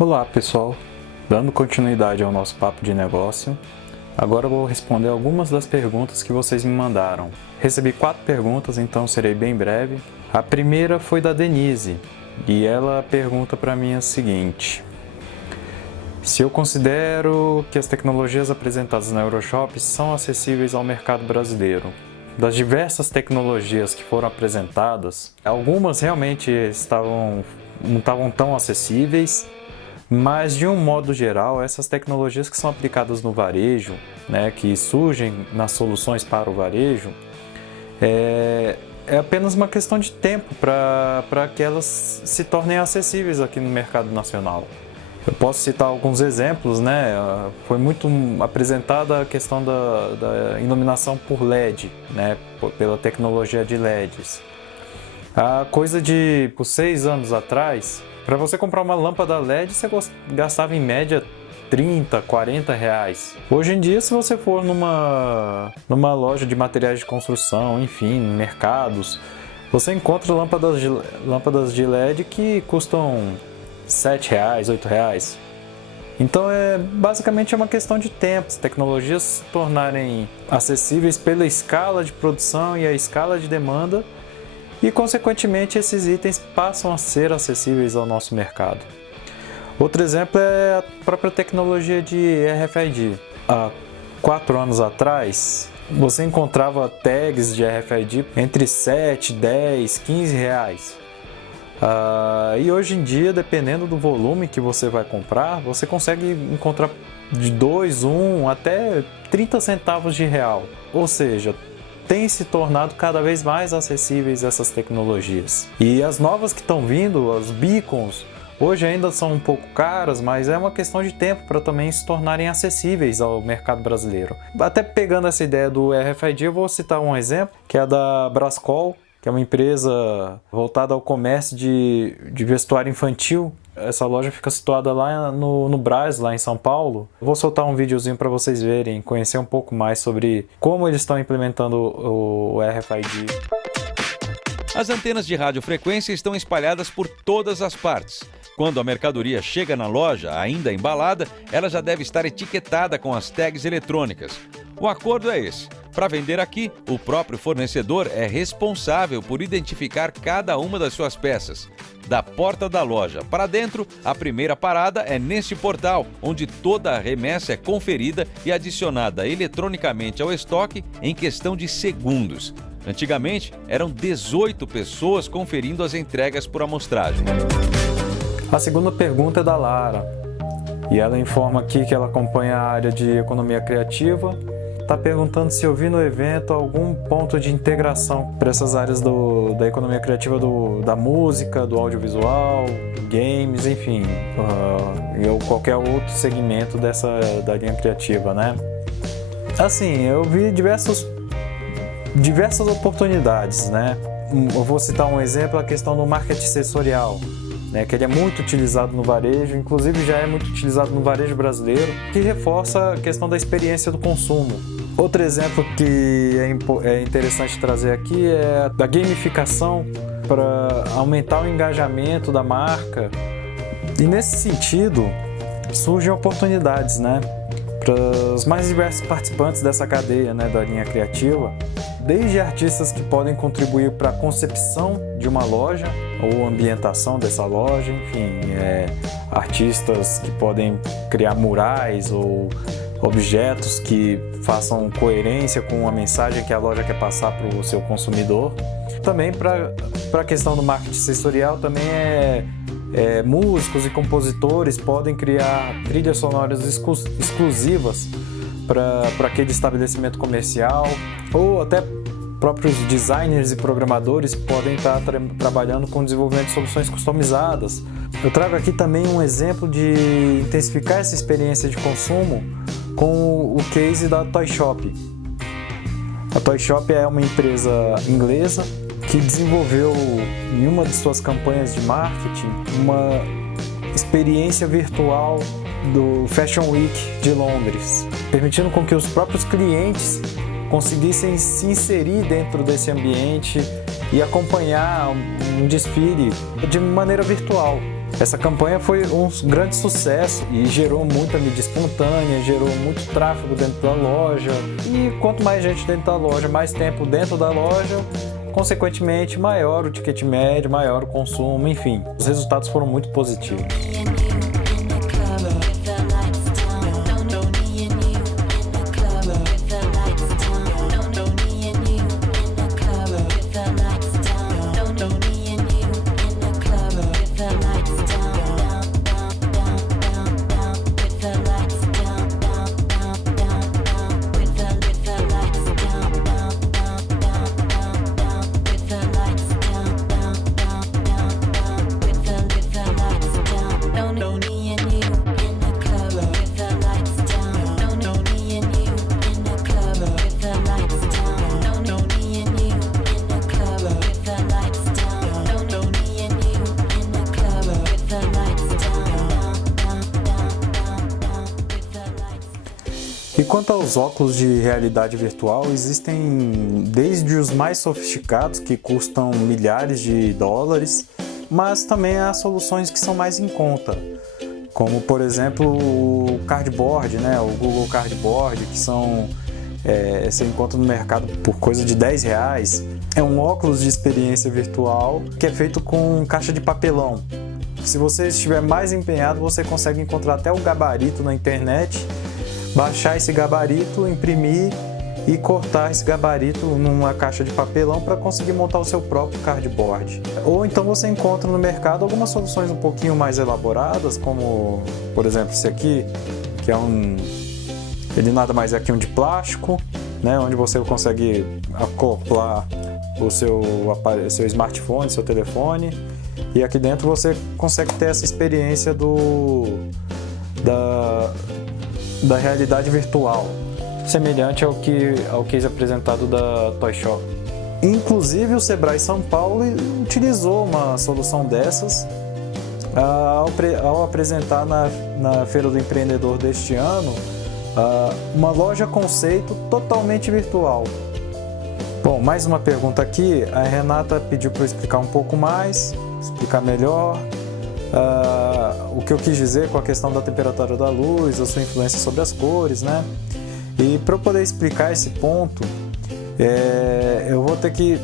Olá pessoal, dando continuidade ao nosso papo de negócio, agora eu vou responder algumas das perguntas que vocês me mandaram. Recebi 4 perguntas, então serei bem breve. A primeira foi da Denise, e ela pergunta para mim o seguinte: se eu considero que as tecnologias apresentadas na Euroshop são acessíveis ao mercado brasileiro. Das diversas tecnologias que foram apresentadas, algumas realmente não estavam tão acessíveis, mas de um modo geral, essas tecnologias que são aplicadas no varejo, que surgem nas soluções para o varejo, é apenas uma questão de tempo para que elas se tornem acessíveis aqui no mercado nacional. Eu posso citar alguns exemplos, Foi muito apresentada a questão da iluminação por LED, pela tecnologia de LEDs. A coisa de, por 6 anos atrás, para você comprar uma lâmpada LED, você gastava em média 30, 40 reais. Hoje em dia, se você for numa loja de materiais de construção, enfim, mercados, você encontra lâmpadas de LED que custam 7 reais, 8 reais. Então, basicamente é uma questão de tempo, as tecnologias se tornarem acessíveis pela escala de produção e a escala de demanda, e, consequentemente, esses itens passam a ser acessíveis ao nosso mercado. Outro exemplo é a própria tecnologia de RFID. Há 4 anos atrás, você encontrava tags de RFID entre 7, 10, 15 reais. E hoje em dia, dependendo do volume que você vai comprar, você consegue encontrar de 2, 1 até 30 centavos de real. Ou seja, tem se tornado cada vez mais acessíveis essas tecnologias. E as novas que estão vindo, as beacons, hoje ainda são um pouco caras, mas é uma questão de tempo para também se tornarem acessíveis ao mercado brasileiro. Até pegando essa ideia do RFID, eu vou citar um exemplo, que é da Brascol, que é uma empresa voltada ao comércio de vestuário infantil. Essa loja fica situada lá no Brás, lá em São Paulo. Eu vou soltar um videozinho para vocês verem, conhecer um pouco mais sobre como eles estão implementando o RFID. As antenas de radiofrequência estão espalhadas por todas as partes. Quando a mercadoria chega na loja, ainda embalada, ela já deve estar etiquetada com as tags eletrônicas. O acordo é esse. Para vender aqui, o próprio fornecedor é responsável por identificar cada uma das suas peças. Da porta da loja para dentro, a primeira parada é neste portal, onde toda a remessa é conferida e adicionada eletronicamente ao estoque em questão de segundos. Antigamente, eram 18 pessoas conferindo as entregas por amostragem. A segunda pergunta é da Lara, e ela informa aqui que ela acompanha a área de economia criativa. Está perguntando se eu vi no evento algum ponto de integração para essas áreas da economia criativa, da música, do audiovisual, games, enfim, ou qualquer outro segmento da linha criativa, Assim, eu vi diversas oportunidades, Eu vou citar um exemplo, a questão do marketing sensorial, que ele é muito utilizado no varejo, inclusive já é muito utilizado no varejo brasileiro, que reforça a questão da experiência do consumo. Outro exemplo que é interessante trazer aqui é a da gamificação para aumentar o engajamento da marca. E nesse sentido, surgem oportunidades, para os mais diversos participantes dessa cadeia, da linha criativa, desde artistas que podem contribuir para a concepção de uma loja ou ambientação dessa loja, enfim, artistas que podem criar murais ou objetos que façam coerência com a mensagem que a loja quer passar para o seu consumidor. Também para a questão do marketing sensorial, também músicos e compositores podem criar trilhas sonoras exclusivas para aquele estabelecimento comercial, ou até próprios designers e programadores podem estar trabalhando com o desenvolvimento de soluções customizadas. Eu trago aqui também um exemplo de intensificar essa experiência de consumo com o case da Toy Shop. A Toy Shop é uma empresa inglesa que desenvolveu em uma de suas campanhas de marketing uma experiência virtual do Fashion Week de Londres, permitindo com que os próprios clientes conseguissem se inserir dentro desse ambiente e acompanhar um desfile de maneira virtual. Essa campanha foi um grande sucesso e gerou muita mídia espontânea, gerou muito tráfego dentro da loja. E quanto mais gente dentro da loja, mais tempo dentro da loja, consequentemente maior o ticket médio, maior o consumo, enfim. Os resultados foram muito positivos. E quanto aos óculos de realidade virtual, existem desde os mais sofisticados, que custam milhares de dólares, mas também há soluções que são mais em conta, como por exemplo o Cardboard, né? O Google Cardboard, que você encontra no mercado por coisa de R$10. É um óculos de experiência virtual que é feito com caixa de papelão. Se você estiver mais empenhado, você consegue encontrar até o gabarito na internet, baixar esse gabarito, imprimir e cortar esse gabarito numa caixa de papelão para conseguir montar o seu próprio cardboard. Ou então você encontra no mercado algumas soluções um pouquinho mais elaboradas, como por exemplo esse aqui, que ele nada mais é que um de plástico, né, onde você consegue acoplar o seu smartphone, seu telefone, e aqui dentro você consegue ter essa experiência da realidade virtual, semelhante ao case apresentado da Toy Shop. Inclusive o Sebrae São Paulo utilizou uma solução dessas ao apresentar na Feira do Empreendedor deste ano uma loja conceito totalmente virtual. Bom, mais uma pergunta aqui. A Renata pediu para eu explicar um pouco mais, explicar melhor o que eu quis dizer com a questão da temperatura da luz, a sua influência sobre as cores, né? E para eu poder explicar esse ponto, eu vou ter que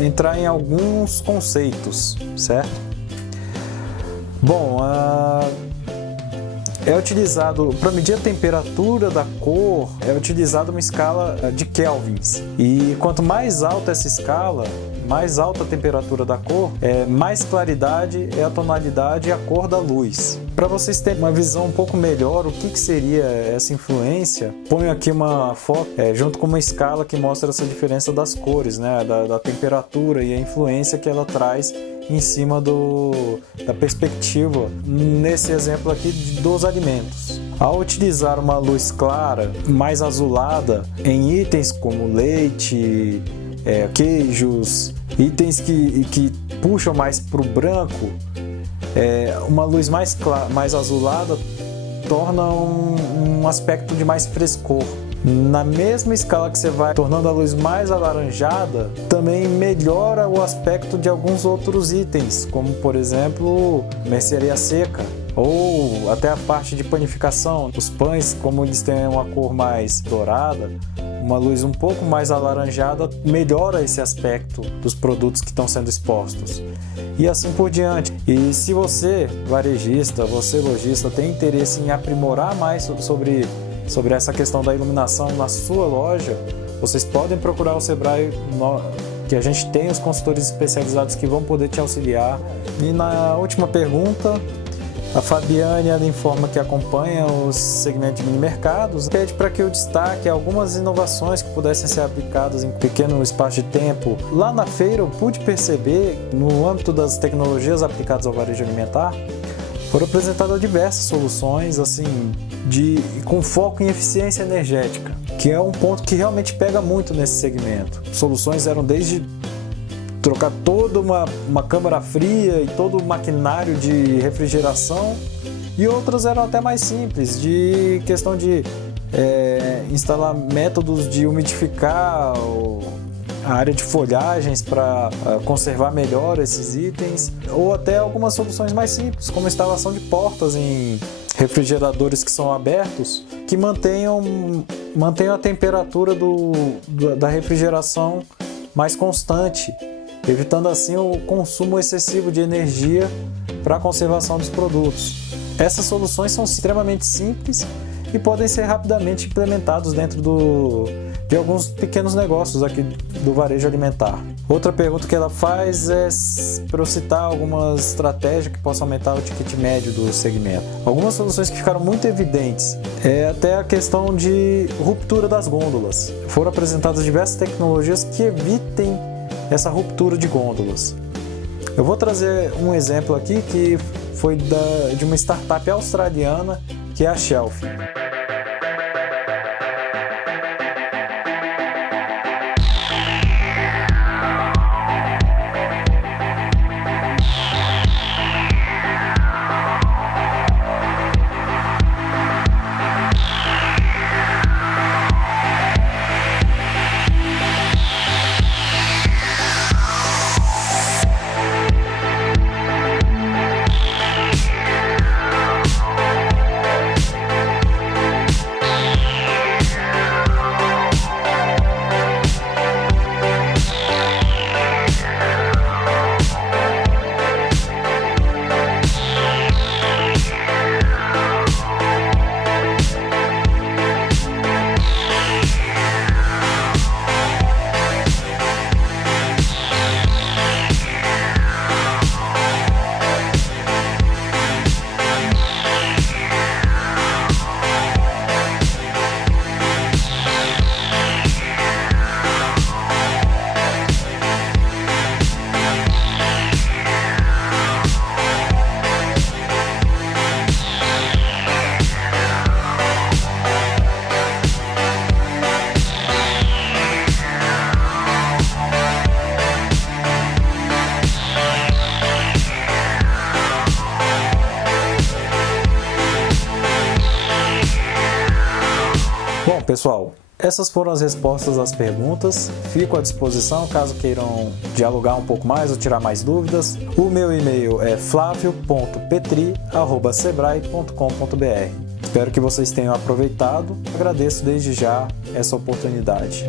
entrar em alguns conceitos, certo? Bom, é utilizado para medir a temperatura da cor, é utilizada uma escala de kelvins. E quanto mais alta essa escala, mais alta a temperatura da cor, mais claridade é a tonalidade e a cor da luz. Para vocês terem uma visão um pouco melhor o que seria essa influência, ponho aqui uma foto junto com uma escala que mostra essa diferença das cores, né, da temperatura e a influência que ela traz em cima da perspectiva, nesse exemplo aqui, dos alimentos. Ao utilizar uma luz clara, mais azulada, em itens como leite, queijos, itens que puxam mais para o branco, uma luz mais azulada torna um aspecto de mais frescor. Na mesma escala que você vai tornando a luz mais alaranjada, também melhora o aspecto de alguns outros itens, como por exemplo, mercearia seca, ou até a parte de panificação. Os pães, como eles têm uma cor mais dourada, uma luz um pouco mais alaranjada melhora esse aspecto dos produtos que estão sendo expostos. E assim por diante. E se você, varejista, você lojista, tem interesse em aprimorar mais sobre essa questão da iluminação na sua loja, vocês podem procurar o Sebrae, que a gente tem os consultores especializados que vão poder te auxiliar. E na última pergunta, a Fabiane, ela informa que acompanha os segmentos de mini mercados, pede para que eu destaque algumas inovações que pudessem ser aplicadas em pequeno espaço de tempo. Lá na feira eu pude perceber, no âmbito das tecnologias aplicadas ao varejo alimentar, foram apresentadas diversas soluções assim, com foco em eficiência energética, que é um ponto que realmente pega muito nesse segmento. Soluções eram desde trocar toda uma câmara fria e todo o maquinário de refrigeração, e outras eram até mais simples, de questão de instalar métodos de umidificar a área de folhagens para conservar melhor esses itens, ou até algumas soluções mais simples, como a instalação de portas em refrigeradores que são abertos, que mantenham a temperatura da refrigeração mais constante, evitando assim o consumo excessivo de energia para a conservação dos produtos. Essas soluções são extremamente simples e podem ser rapidamente implementados dentro de alguns pequenos negócios aqui do varejo alimentar. Outra pergunta que ela faz é para eu citar algumas estratégias que possam aumentar o ticket médio do segmento. Algumas soluções que ficaram muito evidentes é até a questão de ruptura das gôndolas. Foram apresentadas diversas tecnologias que evitem essa ruptura de gôndolas. Eu vou trazer um exemplo aqui que foi de uma startup australiana, que é a Shelf. Bom, pessoal, essas foram as respostas às perguntas. Fico à disposição caso queiram dialogar um pouco mais ou tirar mais dúvidas. O meu e-mail é flavio.petri@sebrae.com.br. Espero que vocês tenham aproveitado. Agradeço desde já essa oportunidade.